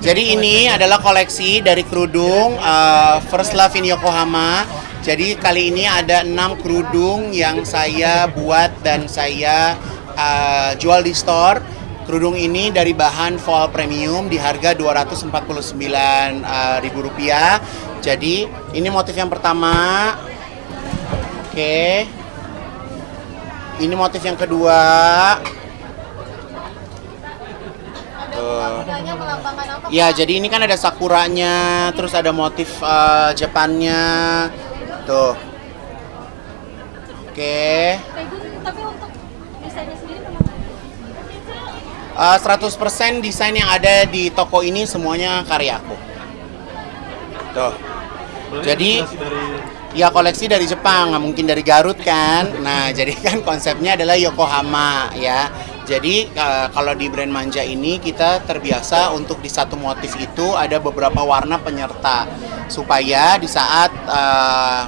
Jadi ini adalah koleksi dari kerudung First Love in Yokohama. Jadi kali ini ada 6 kerudung yang saya buat dan saya jual di store. Kerudung ini dari bahan fall premium di harga Rp249.000. Jadi ini motif yang pertama. Oke. Ini motif yang kedua. Ya, jadi ini kan ada sakuranya, terus ada motif Jepannya. Tuh. Oke. Tapi untuk desainnya sendiri memang 100% desain yang ada di toko ini semuanya karyaku. Tuh. Jadi ya koleksi dari Jepang, nggak mungkin dari Garut kan. Nah, jadi kan konsepnya adalah Yokohama ya. Jadi kalau di brand Manja ini kita terbiasa untuk di satu motif itu ada beberapa warna penyerta supaya di saat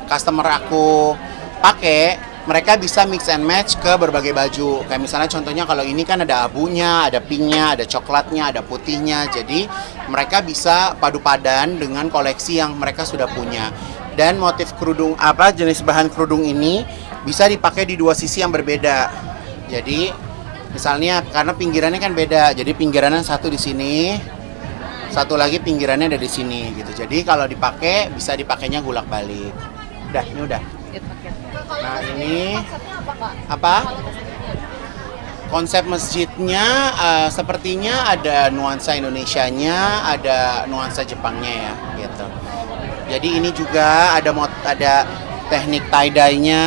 customer aku pakai mereka bisa mix and match ke berbagai baju. Kayak misalnya contohnya kalau ini kan ada abunya, ada pinknya, ada coklatnya, ada putihnya. Jadi mereka bisa padu padan dengan koleksi yang mereka sudah punya. Dan motif kerudung jenis bahan kerudung ini bisa dipakai di dua sisi yang berbeda. Jadi misalnya karena pinggirannya kan beda, jadi pinggirannya satu di sini, satu lagi pinggirannya ada di sini gitu. Jadi kalau dipakai bisa dipakainya gulak balik. Udah, ini udah. Nah ini apa? Konsep masjidnya sepertinya ada nuansa Indonesianya, ada nuansa Jepangnya ya, gitu. Jadi ini juga ada teknik tie-dye-nya.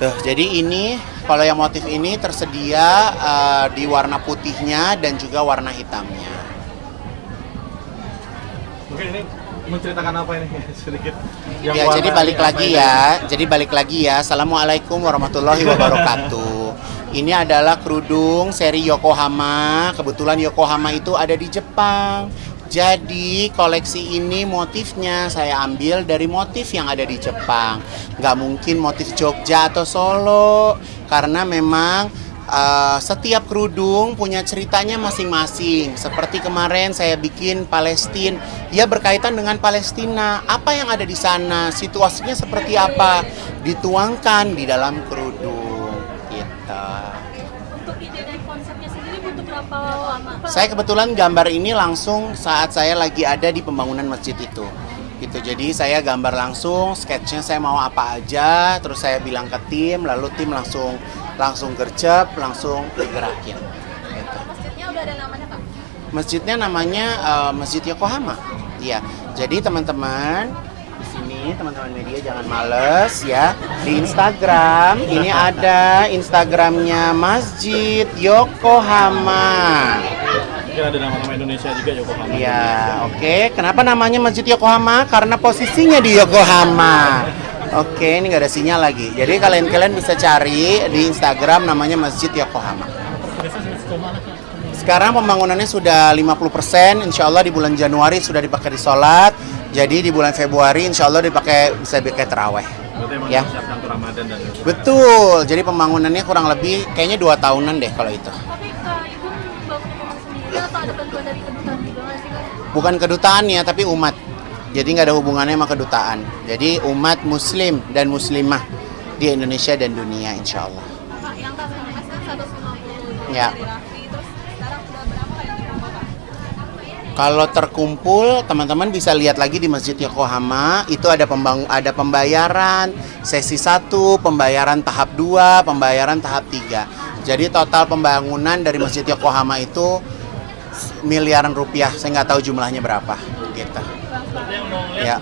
Tuh, jadi ini kalau yang motif ini tersedia di warna putihnya dan juga warna hitamnya. Mungkin ini menceritakan apa ini sedikit? Ya, jadi balik lagi ya. Assalamualaikum warahmatullahi wabarakatuh. Ini adalah kerudung seri Yokohama. Kebetulan Yokohama itu ada di Jepang. Jadi koleksi ini motifnya saya ambil dari motif yang ada di Jepang. Nggak mungkin motif Jogja atau Solo. Karena memang setiap kerudung punya ceritanya masing-masing. Seperti kemarin saya bikin Palestina. Ya berkaitan dengan Palestina. Apa yang ada di sana? Situasinya seperti apa? Dituangkan di dalam kerudung. Gitu. untuk ide dan konsepnya sendiri butuh berapa lama? Saya kebetulan gambar ini langsung saat saya lagi ada di pembangunan masjid itu. Gitu. Jadi saya gambar langsung, sketchnya saya mau apa aja, terus saya bilang ke tim, lalu tim langsung gercep, langsung digerakin. Gitu. Masjidnya udah ada namanya, Pak? Masjidnya namanya Masjid Yokohama. Iya. Jadi teman-teman di sini, teman-teman media jangan males ya. Di Instagram ini ada Instagramnya Masjid Yokohama. Mungkin ada nama-nama Indonesia juga Yokohama. Iya, oke. Kenapa namanya Masjid Yokohama? Karena posisinya di Yokohama. Oke, ini nggak ada sinyal lagi. Jadi kalian bisa cari di Instagram namanya Masjid Yokohama. Sekarang pembangunannya sudah 50%, insya Allah di bulan Januari sudah dipakai di sholat. Jadi di bulan Februari insya Allah bisa dipakai terawih. Berarti emang Ya. disiapkan untuk Ramadan dan Betul, jadi pembangunannya kurang lebih kayaknya 2 tahunan deh kalau itu. Tapi Ibu bangunnya memang sendiri atau ada bantuan dari kedutaan juga nggak sih, Kak? Bukan kedutaan ya, tapi umat. Jadi nggak ada hubungannya sama kedutaan. Jadi umat muslim dan muslimah di Indonesia dan dunia insya Allah. Pak, yang customer kan 150 Ya. dari Raffi, terus sekarang udah berapa yang dikumpul, Pak? Kalau terkumpul, teman-teman bisa lihat lagi di Masjid Yokohama. Itu ada pembayaran sesi 1, pembayaran tahap 2, pembayaran tahap 3. Jadi total pembangunan dari Masjid Yokohama itu miliaran rupiah. Saya nggak tahu jumlahnya berapa. Gitu. Ya.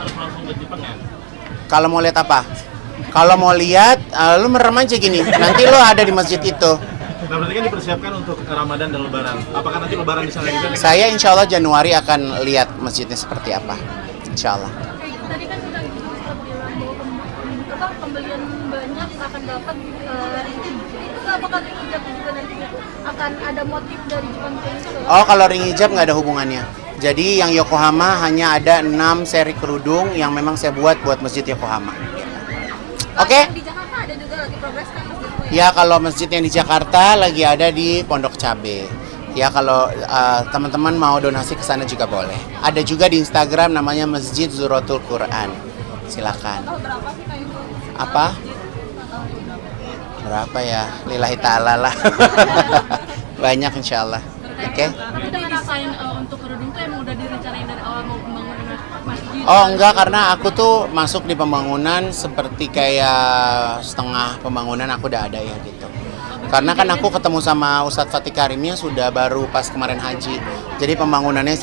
Kalau mau lihat apa? Kalau mau lihat, lu merem aja gini. Nanti lu ada di masjid itu. Nah, berarti kan dipersiapkan untuk Ramadan dan Lebaran. Apakah nanti Lebaran di sana juga? Saya insya Allah Januari akan lihat masjidnya seperti apa. Insya Allah. Tadi kan kita sempat bilang bahwa pembelian banyak akan dapat ringgit. Itu apakah ring hijab juga nantinya akan ada motif dari Jepang juga? Oh, kalau ring hijab nggak ada hubungannya. Jadi yang Yokohama hanya ada 6 seri kerudung yang memang saya buat Masjid Yokohama. Oke? Yang di Jakarta ada juga lagi progres kan masjidku ya? Ya kalau masjid yang di Jakarta lagi ada di Pondok Cabe. Ya kalau teman-teman mau donasi ke sana juga boleh. Ada juga di Instagram namanya Masjid Zuratul Quran. Silakan. Oh, berapa sih kayak itu? Apa? Berapa ya? Lillahi ta'ala lah. Banyak insya Allah. Oke. Tapi dari desain untuk kerudung tuh emang udah direncanain dari awal mau pembangunan masjid? Oh enggak, karena aku tuh masuk di pembangunan seperti kayak setengah pembangunan aku udah ada ya gitu. Karena kan aku ketemu sama Ustadz Fatih Karimnya sudah baru pas kemarin haji. Jadi pembangunannya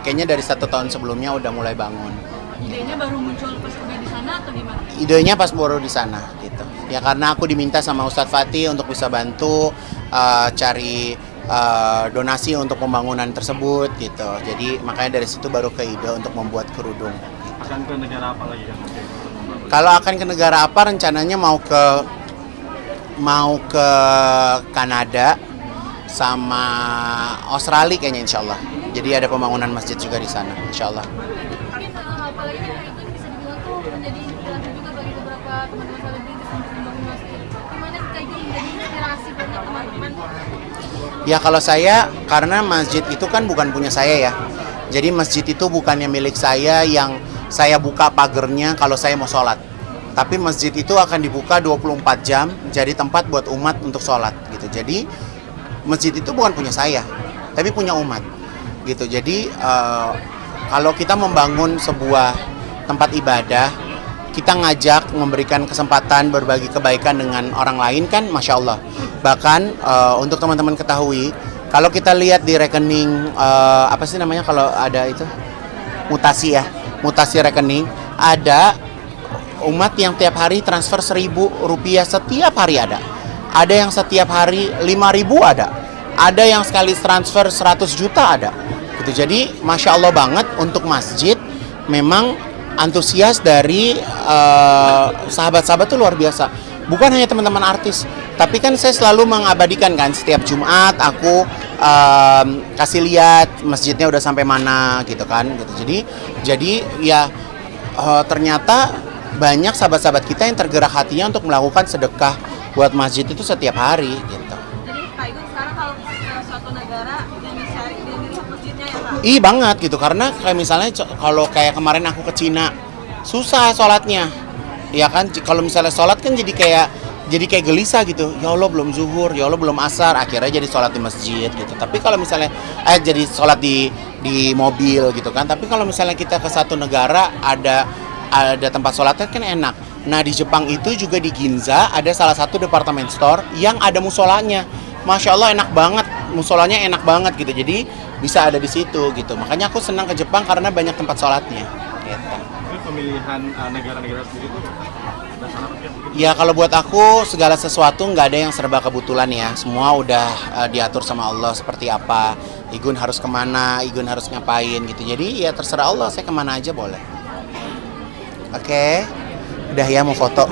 kayaknya dari 1 tahun sebelumnya udah mulai bangun. Idenya baru muncul pas udah di sana atau gimana? Idenya pas baru di sana gitu. Ya karena aku diminta sama Ustadz Fatih untuk bisa bantu cari donasi untuk pembangunan tersebut gitu. Jadi makanya dari situ baru ke ide untuk membuat kerudung. Akan ke negara apa lagi kan? Kalau akan ke negara apa rencananya mau ke Kanada sama Australia kayaknya insya Allah. Jadi ada pembangunan masjid juga di sana insya Allah. Mungkin apalagi kan itu bisa dibilang tuh menjadi inspirasi juga bagi beberapa teman-teman selebritis untuk membangun masjid. Gimana sih kayak gini menjadi inspirasi banyak teman-teman? Ya kalau saya, karena masjid itu kan bukan punya saya ya. Jadi masjid itu bukannya milik saya yang saya buka pagernya kalau saya mau sholat. Tapi masjid itu akan dibuka 24 jam jadi tempat buat umat untuk sholat gitu. Jadi masjid itu bukan punya saya, tapi punya umat gitu. Jadi kalau kita membangun sebuah tempat ibadah, kita ngajak memberikan kesempatan berbagi kebaikan dengan orang lain kan Masya Allah. Bahkan untuk teman-teman ketahui, kalau kita lihat di rekening, apa sih namanya kalau ada itu? Mutasi ya, mutasi rekening, ada umat yang tiap hari transfer Rp1.000 setiap hari ada. Ada yang setiap hari 5.000 ada yang sekali transfer 100 juta ada. Gitu. Jadi Masya Allah banget untuk masjid memang antusias dari sahabat-sahabat tuh luar biasa. Bukan hanya teman-teman artis, tapi kan saya selalu mengabadikan kan setiap Jumat aku kasih lihat masjidnya udah sampai mana gitu kan. Gitu. Jadi ya ternyata banyak sahabat-sahabat kita yang tergerak hatinya untuk melakukan sedekah buat masjid itu setiap hari gitu. Jadi Kak Igun sekarang kalau ke suatu negara yang dilihat masjidnya ya Kak? Ih banget gitu, karena kayak misalnya kalau kayak kemarin aku ke Cina susah sholatnya, ya kan kalau misalnya sholat kan jadi kayak gelisah gitu, ya Allah belum zuhur, ya Allah belum asar, akhirnya jadi sholat di masjid gitu. Tapi kalau misalnya jadi sholat di mobil gitu kan, tapi kalau misalnya kita ke satu negara ada tempat sholatnya kan enak. Nah di Jepang itu juga di Ginza ada salah satu department store yang ada musolanya. Masya Allah enak banget, musolanya enak banget gitu. Jadi bisa ada di situ gitu. Makanya aku senang ke Jepang karena banyak tempat sholatnya. Gitu. Ini pemilihan negara-negara sendiri itu dasar apa sih? Ya kalau buat aku segala sesuatu nggak ada yang serba kebetulan ya. Semua udah diatur sama Allah seperti apa. Igun harus kemana, Igun harus ngapain gitu. Jadi ya terserah Allah, saya kemana aja boleh. Oke, udah ya mau foto.